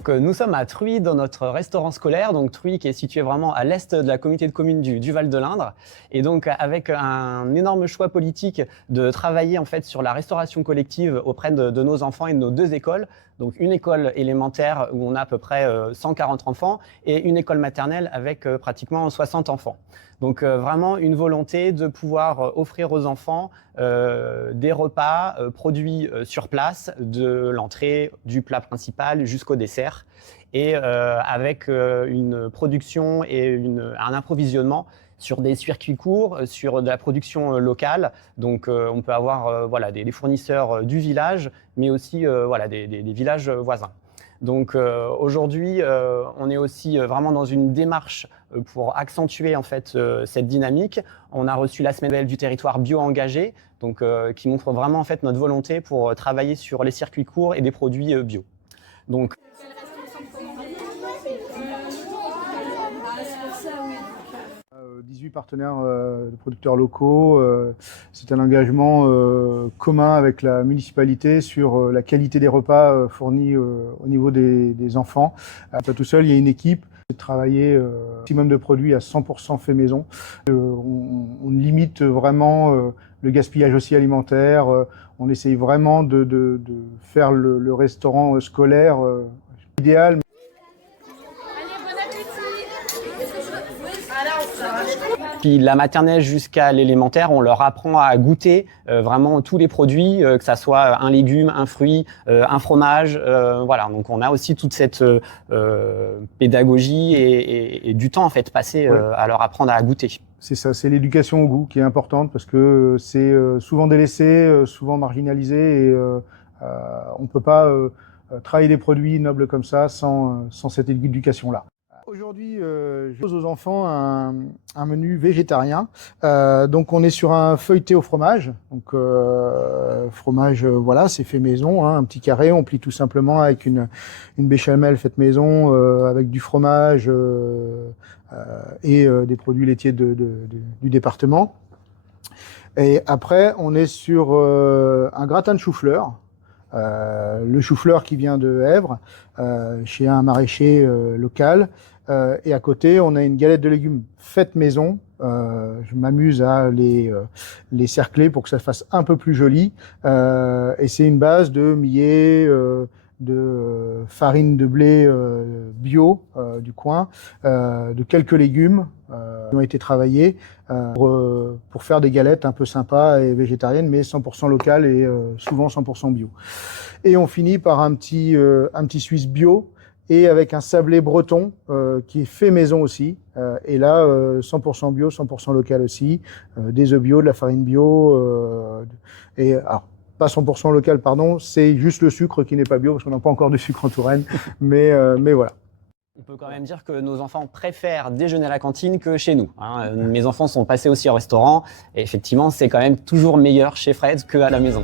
Donc nous sommes à Truy dans notre restaurant scolaire, donc Truy qui est situé vraiment à l'est de la communauté de communes du Val de l'Indre, et donc avec un énorme choix politique de travailler en fait sur la restauration collective auprès de nos enfants et de nos deux écoles. Donc une école élémentaire où on a à peu près 140 enfants et une école maternelle avec pratiquement 60 enfants. Donc vraiment une volonté de pouvoir offrir aux enfants des repas produits sur place, de l'entrée, du plat principal jusqu'au dessert, et avec une production et un approvisionnement sur des circuits courts, sur de la production locale. Donc on peut avoir voilà, des fournisseurs du village, mais aussi voilà, des villages voisins. Donc aujourd'hui, on est aussi vraiment dans une démarche pour accentuer en fait cette dynamique. On a reçu la semaine du territoire bio engagé, donc qui montre vraiment en fait notre volonté pour travailler sur les circuits courts et des produits bio. Donc 18 partenaires de producteurs locaux. C'est un engagement commun avec la municipalité sur la qualité des repas fournis au niveau des enfants. Pas tout seul, il y a une équipe de travailler maximum de produits à 100% fait maison. On limite vraiment le gaspillage aussi alimentaire. On essaye vraiment de faire le restaurant scolaire idéal. Puis la maternelle jusqu'à l'élémentaire, on leur apprend à goûter vraiment tous les produits, que ça soit un légume, un fruit, un fromage. Voilà, donc on a aussi toute cette pédagogie et du temps en fait passé à leur apprendre à goûter. C'est ça, c'est l'éducation au goût qui est importante parce que c'est souvent délaissé, souvent marginalisé et on ne peut pas travailler des produits nobles comme ça sans cette éducation-là. Aujourd'hui, je propose aux enfants un menu végétarien. Donc, on est sur un feuilleté au fromage. Donc, fromage, voilà, c'est fait maison, hein, un petit carré. On plie tout simplement avec une béchamel faite maison, avec du fromage et des produits laitiers du département. Et après, on est sur un gratin de chou-fleur. Le chou-fleur qui vient de Èvre, chez un maraîcher local. Et à côté, on a une galette de légumes faite maison. Je m'amuse à les cercler pour que ça fasse un peu plus joli. Et c'est une base de millet, de farine de blé bio du coin, de quelques légumes qui ont été travaillés pour faire des galettes un peu sympas et végétariennes, mais 100% locales et souvent 100% bio. Et on finit par un petit Suisse bio, et avec un sablé breton qui est fait maison aussi. Et là, 100% bio, 100% local aussi. Des œufs bio, de la farine bio. Et alors, pas 100% local, pardon, c'est juste le sucre qui n'est pas bio, parce qu'on n'a pas encore de sucre en Touraine. Mais voilà. On peut quand même dire que nos enfants préfèrent déjeuner à la cantine que chez nous. Hein. Mes enfants sont passés aussi au restaurant. Et effectivement, c'est quand même toujours meilleur chez Fred qu'à la maison.